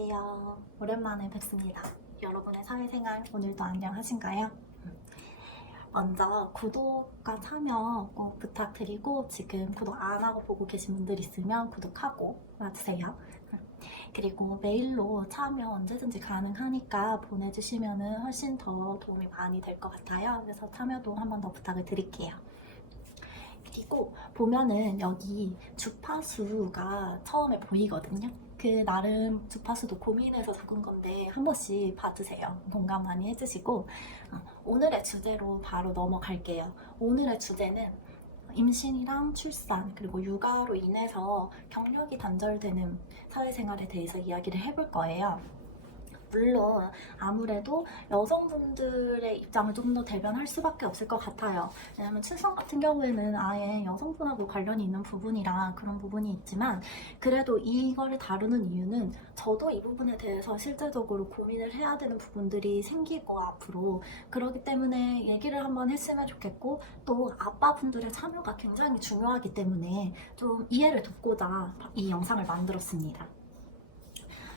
안녕하세요. 오랜만에 뵙습니다. 여러분의 사회생활 오늘도 안녕하신가요? 먼저 구독과 참여 꼭 부탁드리고 지금 구독 안 하고 보고 계신 분들 있으면 구독하고 와주세요. 그리고 메일로 참여 언제든지 가능하니까 보내주시면 훨씬 더 도움이 많이 될 것 같아요. 그래서 참여도 한 번 더 부탁을 드릴게요. 그리고 보면은 여기 주파수가 처음에 보이거든요. 그 나름 주파수도 고민해서 적은 건데 한 번씩 봐주세요. 공감 많이 해주시고 오늘의 주제로 바로 넘어갈게요. 오늘의 주제는 임신이랑 출산 그리고 육아로 인해서 경력이 단절되는 사회생활에 대해서 이야기를 해볼 거예요. 물론 아무래도 여성분들의 입장을 좀 더 대변할 수밖에 없을 것 같아요. 왜냐하면 출산 같은 경우에는 아예 여성분하고 관련이 있는 부분이라 그런 부분이 있지만 그래도 이거를 다루는 이유는 저도 이 부분에 대해서 실제적으로 고민을 해야 되는 부분들이 생기고 앞으로 그렇기 때문에 얘기를 한번 했으면 좋겠고 또 아빠분들의 참여가 굉장히 중요하기 때문에 좀 이해를 돕고자 이 영상을 만들었습니다.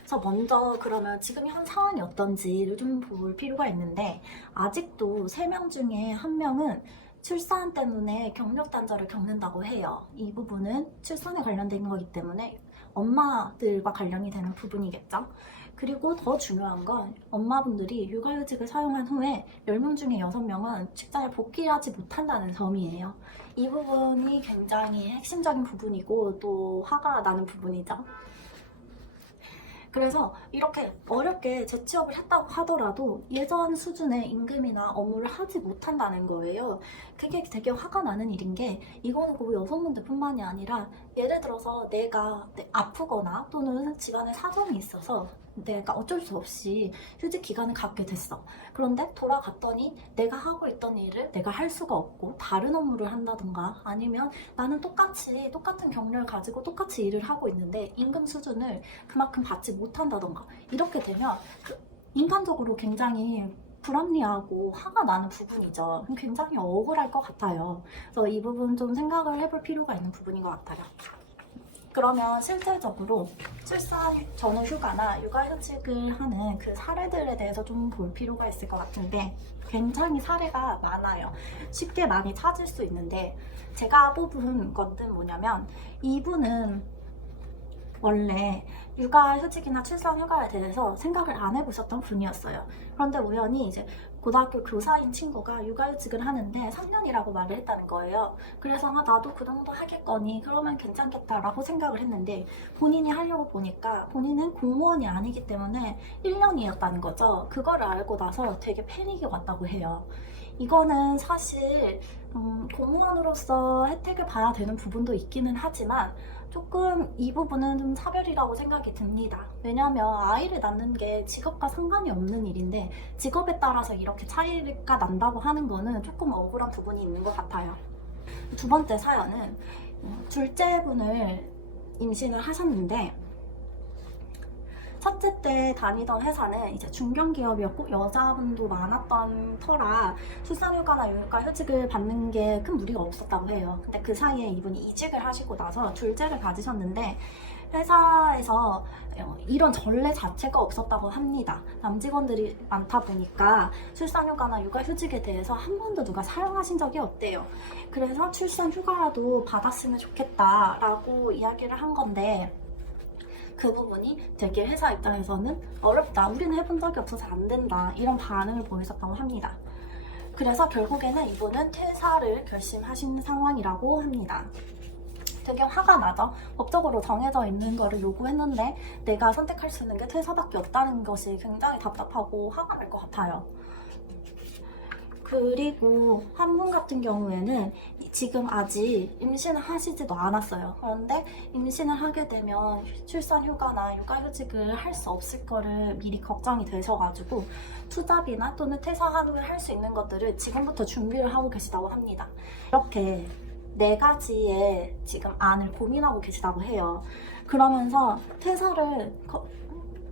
그래서 먼저 그러면 지금 현 상황이 어떤지를 좀 볼 필요가 있는데 아직도 3명 중에 1명은 출산 때문에 경력 단절을 겪는다고 해요. 이 부분은 출산에 관련된 거기 때문에 엄마들과 관련이 되는 부분이겠죠. 그리고 더 중요한 건 엄마분들이 육아휴직을 사용한 후에 10명 중에 6명은 직장에 복귀하지 못한다는 점이에요. 이 부분이 굉장히 핵심적인 부분이고 또 화가 나는 부분이죠. 그래서 이렇게 어렵게 재취업을 했다고 하더라도 예전 수준의 임금이나 업무를 하지 못한다는 거예요. 그게 되게 화가 나는 일인 게 이거는 꼭 여성분들뿐만이 아니라 예를 들어서 내가 아프거나 또는 집안에 사정이 있어서 내가 어쩔 수 없이 휴직 기간을 갖게 됐어. 그런데 돌아갔더니 내가 하고 있던 일을 내가 할 수가 없고 다른 업무를 한다던가 아니면 나는 똑같은 경력을 가지고 똑같이 일을 하고 있는데 임금 수준을 그만큼 받지 못한다던가 이렇게 되면 인간적으로 굉장히 불합리하고 화가 나는 부분이죠. 굉장히 억울할 것 같아요. 그래서 이 부분 좀 생각을 해볼 필요가 있는 부분인 것 같아요. 그러면 실질적으로 출산 전후 휴가나 육아휴직을 하는 그 사례들에 대해서 좀 볼 필요가 있을 것 같은데 굉장히 사례가 많아요. 쉽게 많이 찾을 수 있는데 제가 뽑은 것은 뭐냐면 이분은 원래 육아휴직이나 출산 휴가에 대해서 생각을 안 해보셨던 분이었어요. 그런데 우연히 이제 고등학교 교사인 친구가 육아휴직을 하는데 3년이라고 말을 했다는 거예요. 그래서 나도 그 정도 하겠거니 그러면 괜찮겠다라고 생각을 했는데 본인이 하려고 보니까 본인은 공무원이 아니기 때문에 1년이었다는 거죠. 그거를 알고 나서 되게 패닉이 왔다고 해요. 이거는 사실 공무원으로서 혜택을 봐야 되는 부분도 있기는 하지만 조금 이 부분은 좀 차별이라고 생각이 듭니다. 왜냐하면 아이를 낳는 게 직업과 상관이 없는 일인데 직업에 따라서 이렇게 차이가 난다고 하는 거는 조금 억울한 부분이 있는 것 같아요. 두 번째 사연은 둘째분을 임신을 하셨는데 첫째 때 다니던 회사는 이제 중견기업이었고 여자분도 많았던 터라 출산휴가나 육아휴직을 받는 게 큰 무리가 없었다고 해요. 근데 그 사이에 이분이 이직을 하시고 나서 둘째를 가지셨는데 회사에서 이런 전례 자체가 없었다고 합니다. 남직원들이 많다 보니까 출산휴가나 육아휴직에 대해서 한 번도 누가 사용하신 적이 없대요. 그래서 출산휴가라도 받았으면 좋겠다라고 이야기를 한 건데 그 부분이 되게 회사 입장에서는 어렵다, 우리는 해본 적이 없어서 안 된다 이런 반응을 보이셨다고 합니다. 그래서 결국에는 이분은 퇴사를 결심하신 상황이라고 합니다. 되게 화가 나죠. 법적으로 정해져 있는 거를 요구했는데 내가 선택할 수 있는 게 퇴사밖에 없다는 것이 굉장히 답답하고 화가 날 것 같아요. 그리고 한 분 같은 경우에는 지금 아직 임신을 하시지도 않았어요. 그런데 임신을 하게 되면 출산 휴가나 육아휴직을 할 수 없을 거를 미리 걱정이 되셔가지고 투잡이나 또는 퇴사 한후에 할 수 있는 것들을 지금부터 준비를 하고 계시다고 합니다. 이렇게 4가지의 지금 안을 고민하고 계시다고 해요. 그러면서 퇴사를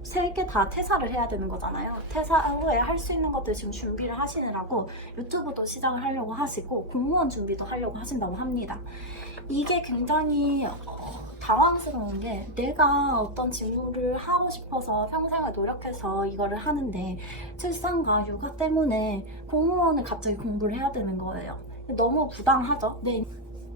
3개 다 퇴사를 해야 되는 거잖아요. 퇴사 후에 할 수 있는 것들 지금 준비를 하시느라고 유튜브도 시작을 하려고 하시고 공무원 준비도 하려고 하신다고 합니다. 이게 굉장히 당황스러운 게 내가 어떤 직무를 하고 싶어서 평생을 노력해서 이거를 하는데 출산과 육아 때문에 공무원을 갑자기 공부를 해야 되는 거예요. 너무 부당하죠? 네.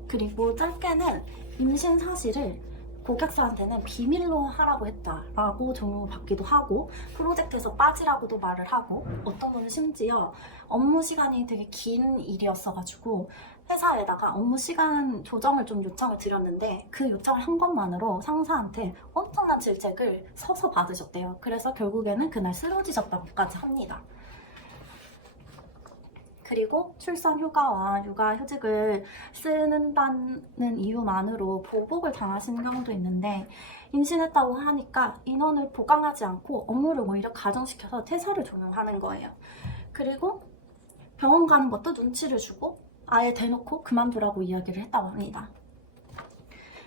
그리고 짧게는 임신 사실을 고객사한테는 비밀로 하라고 했다라고 조언받기도 하고 프로젝트에서 빠지라고도 말을 하고 어떤 분은 심지어 업무 시간이 되게 긴 일이었어가지고 회사에다가 업무 시간 조정을 좀 요청을 드렸는데 그 요청을 한 것만으로 상사한테 엄청난 질책을 서서 받으셨대요. 그래서 결국에는 그날 쓰러지셨다고까지 합니다. 그리고 출산 휴가와 육아 휴직을 쓰는다는 이유만으로 보복을 당하시는 경우도 있는데 임신했다고 하니까 인원을 보강하지 않고 업무를 오히려 가중시켜서 퇴사를 종용하는 거예요. 그리고 병원 가는 것도 눈치를 주고 아예 대놓고 그만두라고 이야기를 했다고 합니다.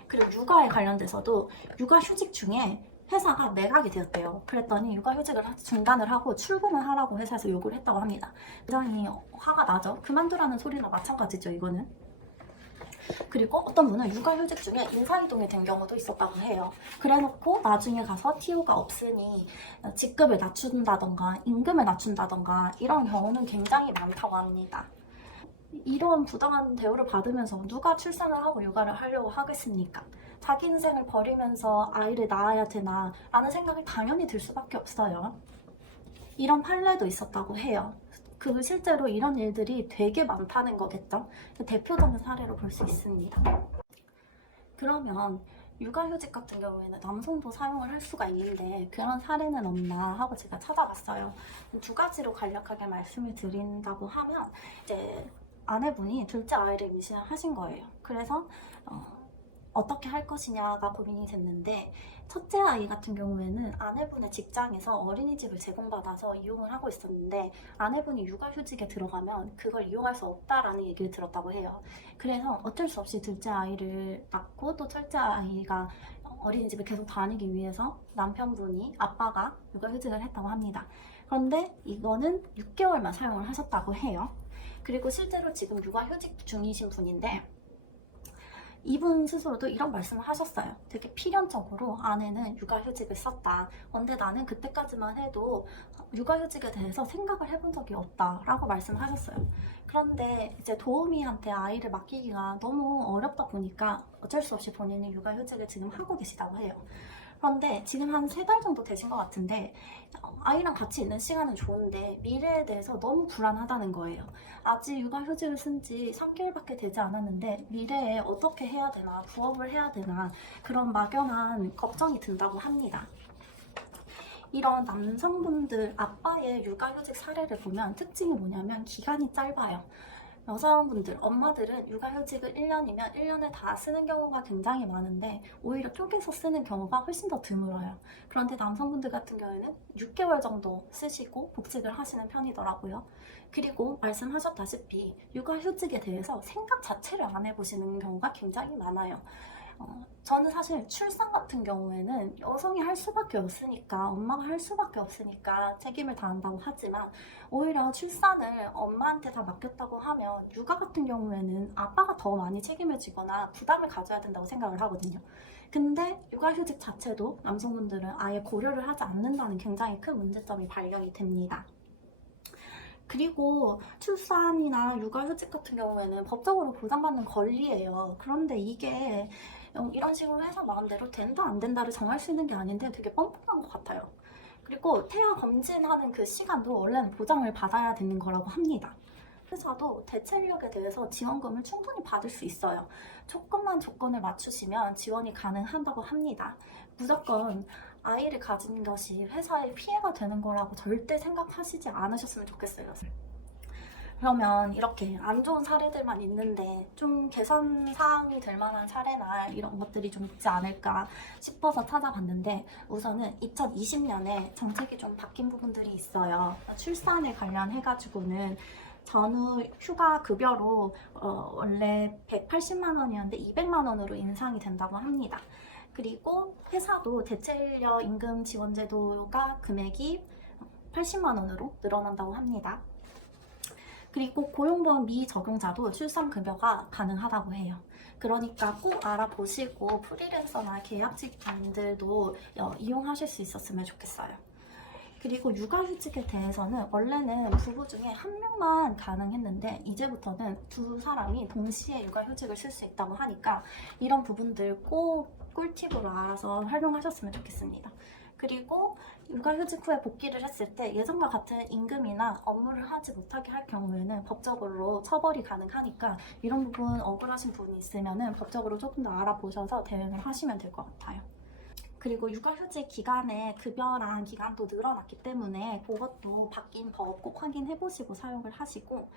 그리고 육아에 관련돼서도 육아 휴직 중에 회사가 매각이 되었대요. 그랬더니 육아휴직을 중단을 하고 출근을 하라고 회사에서 요구를 했다고 합니다. 굉장히 화가 나죠. 그만두라는 소리나 마찬가지죠, 이거는. 그리고 어떤 분은 육아휴직 중에 인사이동이 된 경우도 있었다고 해요. 그래놓고 나중에 가서 TO가 없으니 직급을 낮춘다던가 임금을 낮춘다던가 이런 경우는 굉장히 많다고 합니다. 이런 부당한 대우를 받으면서 누가 출산을 하고 육아를 하려고 하겠습니까? 자기 인생을 버리면서 아이를 낳아야 되나 라는 생각이 당연히 들 수밖에 없어요. 이런 판례도 있었다고 해요. 그 실제로 이런 일들이 되게 많다는 거겠죠? 대표적인 사례로 볼 수 있습니다. 그러면 육아휴직 같은 경우에는 남성도 사용을 할 수가 있는데 그런 사례는 없나 하고 제가 찾아봤어요. 두 가지로 간략하게 말씀을 드린다고 하면 이제 아내분이 둘째 아이를 임신을 하신 거예요. 그래서 어떻게 할 것이냐가 고민이 됐는데 첫째 아이 같은 경우에는 아내분의 직장에서 어린이집을 제공받아서 이용을 하고 있었는데 아내분이 육아휴직에 들어가면 그걸 이용할 수 없다라는 얘기를 들었다고 해요. 그래서 어쩔 수 없이 둘째 아이를 낳고 또 첫째 아이가 어린이집을 계속 다니기 위해서 남편분이 아빠가 육아휴직을 했다고 합니다. 그런데 이거는 6개월만 사용을 하셨다고 해요. 그리고 실제로 지금 육아휴직 중이신 분인데 이분 스스로도 이런 말씀을 하셨어요. 되게 필연적으로 아내는 육아휴직을 썼다. 근데 나는 그때까지만 해도 육아휴직에 대해서 생각을 해본 적이 없다라고 말씀을 하셨어요. 그런데 이제 도우미한테 아이를 맡기기가 너무 어렵다 보니까 어쩔 수 없이 본인이 육아휴직을 지금 하고 계시다고 해요. 그런데 지금 한 3달 정도 되신 것 같은데 아이랑 같이 있는 시간은 좋은데 미래에 대해서 너무 불안하다는 거예요. 아직 육아휴직을 쓴 지 3개월밖에 되지 않았는데 미래에 어떻게 해야 되나, 부업을 해야 되나 그런 막연한 걱정이 든다고 합니다. 이런 남성분들 아빠의 육아휴직 사례를 보면 특징이 뭐냐면 기간이 짧아요. 여성분들, 엄마들은 육아휴직을 1년이면 1년을 다 쓰는 경우가 굉장히 많은데 오히려 쪼개서 쓰는 경우가 훨씬 더 드물어요. 그런데 남성분들 같은 경우에는 6개월 정도 쓰시고 복직을 하시는 편이더라고요. 그리고 말씀하셨다시피 육아휴직에 대해서 생각 자체를 안 해보시는 경우가 굉장히 많아요. 저는 사실 출산 같은 경우에는 여성이 할 수밖에 없으니까 엄마가 할 수밖에 없으니까 책임을 다한다고 하지만 오히려 출산을 엄마한테 다 맡겼다고 하면 육아 같은 경우에는 아빠가 더 많이 책임을 지거나 부담을 가져야 된다고 생각을 하거든요. 근데 육아휴직 자체도 남성분들은 아예 고려를 하지 않는다는 굉장히 큰 문제점이 발견이 됩니다. 그리고 출산이나 육아휴직 같은 경우에는 법적으로 보장받는 권리예요. 그런데 이게 이런 식으로 해서 마음대로 된다 안 된다를 정할 수 있는 게 아닌데 되게 뻔뻔한 것 같아요. 그리고 태아 검진하는 그 시간도 원래는 보장을 받아야 되는 거라고 합니다. 회사도 대체 인력에 대해서 지원금을 충분히 받을 수 있어요. 조금만 조건을 맞추시면 지원이 가능하다고 합니다. 무조건 아이를 가진 것이 회사에 피해가 되는 거라고 절대 생각하시지 않으셨으면 좋겠어요. 그러면 이렇게 안 좋은 사례들만 있는데 좀 개선 사항이 될 만한 사례나 이런 것들이 좀 있지 않을까 싶어서 찾아봤는데 우선은 2020년에 정책이 좀 바뀐 부분들이 있어요. 출산에 관련해가지고는 전후 휴가 급여로 원래 180만 원이었는데 200만 원으로 인상이 된다고 합니다. 그리고 회사도 대체인력 임금 지원 제도가 금액이 80만 원으로 늘어난다고 합니다. 그리고 고용보험 미적용자도 출산급여가 가능하다고 해요. 그러니까 꼭 알아보시고 프리랜서나 계약직분들도 이용하실 수 있었으면 좋겠어요. 그리고 육아휴직에 대해서는 원래는 부부 중에 한 명만 가능했는데 이제부터는 두 사람이 동시에 육아휴직을 쓸 수 있다고 하니까 이런 부분들 꼭 꿀팁으로 알아서 활용하셨으면 좋겠습니다. 그리고 육아휴직 후에 복귀를 했을 때 예전과 같은 임금이나 업무를 하지 못하게 할 경우에는 법적으로 처벌이 가능하니까 이런 부분 억울하신 부분이 있으면 법적으로 조금 더 알아보셔서 대응을 하시면 될 것 같아요. 그리고 육아휴직 기간에 급여랑 기간도 늘어났기 때문에 그것도 바뀐 법 꼭 확인해보시고 사용을 하시고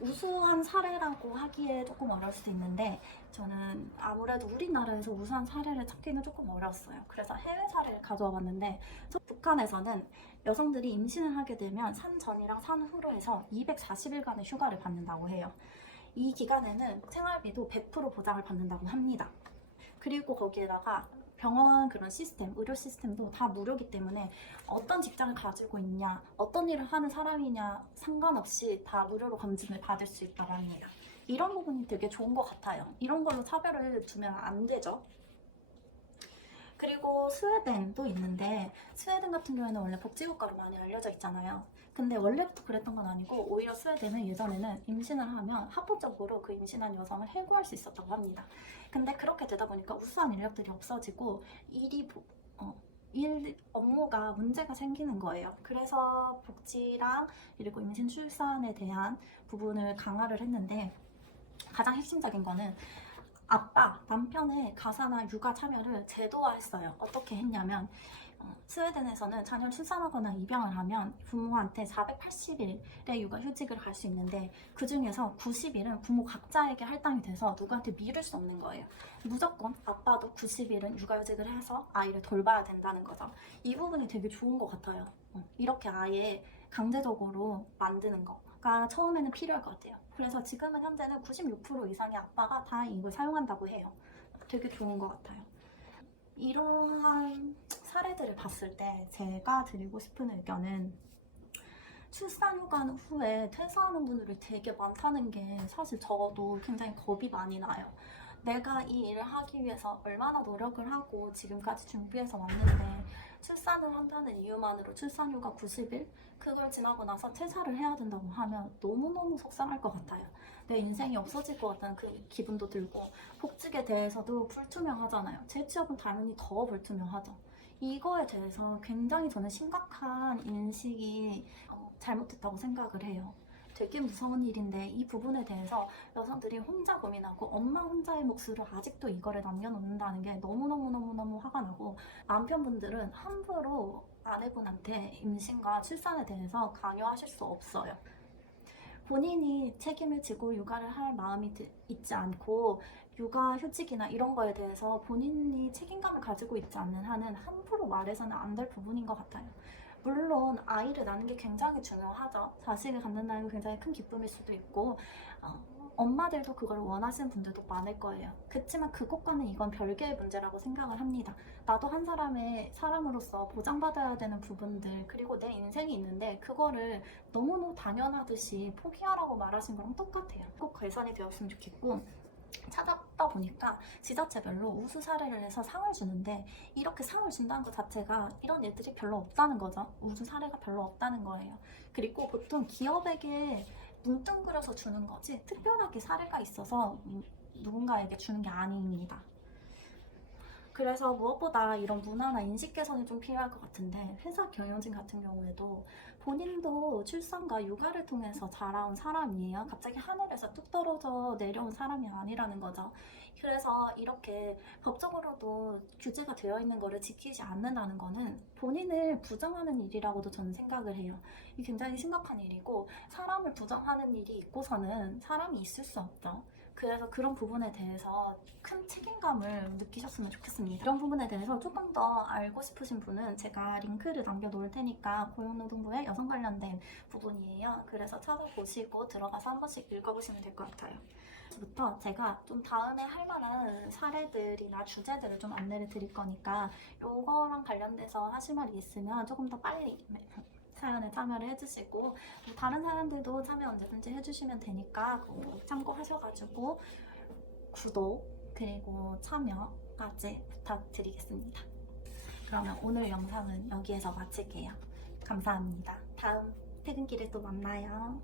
우수한 사례라고 하기에 조금 어려울 수도 있는데 저는 아무래도 우리나라에서 우수한 사례를 찾기는 조금 어려웠어요. 그래서 해외 사례를 가져와 봤는데 북한에서는 여성들이 임신을 하게 되면 산 전이랑 산 후로 해서 240일간의 휴가를 받는다고 해요. 이 기간에는 생활비도 100% 보장을 받는다고 합니다. 그리고 거기에다가 병원 그런 시스템, 의료 시스템도 다 무료이기 때문에 어떤 직장을 가지고 있냐, 어떤 일을 하는 사람이냐 상관없이 다 무료로 검진을 받을 수 있다고 합니다. 이런 부분이 되게 좋은 것 같아요. 이런 걸로 차별을 두면 안 되죠. 그리고 스웨덴도 있는데 스웨덴 같은 경우에는 원래 복지국가로 많이 알려져 있잖아요. 근데 원래부터 그랬던 건 아니고 오히려 스웨덴은 예전에는 임신을 하면 합법적으로 그 임신한 여성을 해고할 수 있었다고 합니다. 근데 그렇게 되다 보니까 우수한 인력들이 없어지고 일 업무가 문제가 생기는 거예요. 그래서 복지랑 그리고 임신 출산에 대한 부분을 강화를 했는데 가장 핵심적인 거는 아빠, 남편의 가사나 육아 참여를 제도화했어요. 어떻게 했냐면 스웨덴에서는 자녀를 출산하거나 입양을 하면 부모한테 480일의 육아휴직을 갈 수 있는데 그 중에서 90일은 부모 각자에게 할당이 돼서 누구한테 미룰 수 없는 거예요. 무조건 아빠도 90일은 육아휴직을 해서 아이를 돌봐야 된다는 거죠. 이 부분이 되게 좋은 것 같아요. 이렇게 아예 강제적으로 만드는 거가 처음에는 필요할 것 같아요. 그래서 지금은 현재는 96% 이상의 아빠가 다 이걸 사용한다고 해요. 되게 좋은 것 같아요. 이러한 사례들을 봤을 때 제가 드리고 싶은 의견은 출산 휴가 후에 퇴사하는 분들이 되게 많다는 게 사실 저도 굉장히 겁이 많이 나요. 내가 이 일을 하기 위해서 얼마나 노력을 하고 지금까지 준비해서 왔는데 출산을 한다는 이유만으로 출산 휴가 90일? 그걸 지나고 나서 퇴사를 해야 된다고 하면 너무너무 속상할 것 같아요. 내 인생이 없어질 것 같다는 그 기분도 들고 복직에 대해서도 불투명하잖아요. 재취업은 당연히 더 불투명하죠. 이거에 대해서 굉장히 저는 심각한 인식이 잘못됐다고 생각을 해요. 되게 무서운 일인데 이 부분에 대해서 여성들이 혼자 고민하고 엄마 혼자의 몫으로 아직도 이거를 남겨놓는다는 게 너무너무너무너무 화가 나고 남편분들은 함부로 아내분한테 임신과 출산에 대해서 강요하실 수 없어요. 본인이 책임을 지고 육아를 할 마음이 있지 않고 육아휴직이나 이런 거에 대해서 본인이 책임감을 가지고 있지 않는 한은 함부로 말해서는 안 될 부분인 것 같아요. 물론 아이를 낳는 게 굉장히 중요하죠. 자식을 갖는다는 게 굉장히 큰 기쁨일 수도 있고 엄마들도 그걸 원하시는 분들도 많을 거예요. 그렇지만 그것과는 이건 별개의 문제라고 생각을 합니다. 나도 한 사람의 사람으로서 보장받아야 되는 부분들 그리고 내 인생이 있는데 그거를 너무너무 당연하듯이 포기하라고 말하신 거랑 똑같아요. 꼭 개선이 되었으면 좋겠고 찾아보다 보니까 지자체별로 우수 사례를 해서 상을 주는데 이렇게 상을 준다는 것 자체가 이런 애들이 별로 없다는 거죠. 우수 사례가 별로 없다는 거예요. 그리고 보통 기업에게 뭉뚱그려서 주는 거지 특별하게 사례가 있어서 누군가에게 주는 게 아닙니다. 그래서 무엇보다 이런 문화나 인식 개선이 좀 필요할 것 같은데 회사 경영진 같은 경우에도 본인도 출산과 육아를 통해서 자라온 사람이에요. 갑자기 하늘에서 뚝 떨어져 내려온 사람이 아니라는 거죠. 그래서 이렇게 법적으로도 규제가 되어 있는 거를 지키지 않는다는 거는 본인을 부정하는 일이라고도 저는 생각을 해요. 이 굉장히 심각한 일이고 사람을 부정하는 일이 있고서는 사람이 있을 수 없죠. 그래서 그런 부분에 대해서 큰 책임감을 느끼셨으면 좋겠습니다. 이런 부분에 대해서 조금 더 알고 싶으신 분은 제가 링크를 남겨놓을 테니까 고용노동부의 여성 관련된 부분이에요. 그래서 찾아보시고 들어가서 한 번씩 읽어보시면 될 것 같아요. 부터 제가 좀 다음에 할 만한 사례들이나 주제들을 좀 안내를 드릴 거니까 요거랑 관련돼서 하실 말이 있으면 조금 더 빨리 사연에 참여를 해주시고 뭐 다른 사연들도 참여 언제든지 해주시면 되니까 그거 꼭 참고하셔가지고 구독 그리고 참여까지 부탁드리겠습니다. 그러면 오늘 영상은 여기에서 마칠게요. 감사합니다. 다음 퇴근길에 또 만나요.